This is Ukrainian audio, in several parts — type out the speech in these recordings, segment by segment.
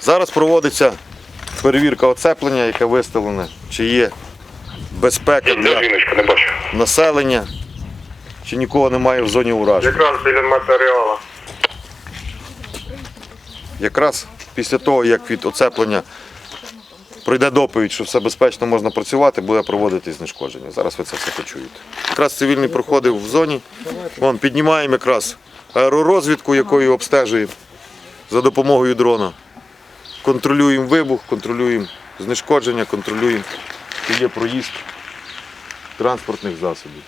Зараз проводиться перевірка оцеплення, яке виставлене, чи є безпека для населення, чи нікого немає в зоні ураження. Якраз біля матеріалу. Якраз після того, як від оцеплення пройде доповідь, що все безпечно можна працювати, буде проводитись знешкодження. Зараз ви це все почуєте. Якраз цивільний проходив в зоні. Вон, піднімаємо якраз аеророзвідку, якою обстежуємо за допомогою дрона. Контролюємо вибух, контролюємо знешкодження, контролюємо, чи є проїзд транспортних засобів.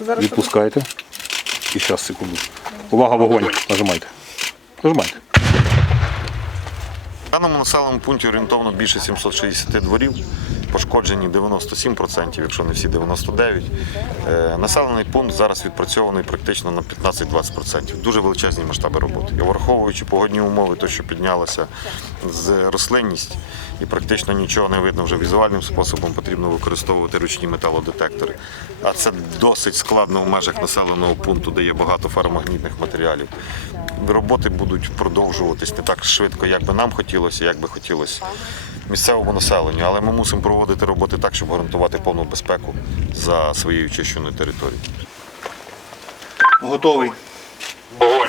Відпускайте. І зараз, секунду. Увага, вогонь. Нажимайте. Нажимайте. В даному населеному пункті орієнтовно більше 760 дворів, пошкоджені 97%, якщо не всі 99%. Е, Населений пункт зараз відпрацьований практично на 15-20%. Дуже величезні масштаби роботи. І враховуючи погодні умови, то що піднялася з рослинність і практично нічого не видно вже візуальним способом, потрібно використовувати ручні металодетектори. А це досить складно в межах населеного пункту, де є багато фаромагнітних матеріалів. Роботи будуть продовжуватись не так швидко, як би нам хотілося, як би хотілося місцевому населенню, але ми мусимо проводити роботи так, щоб гарантувати повну безпеку за своєю очищеною територією. Готовий. Огонь.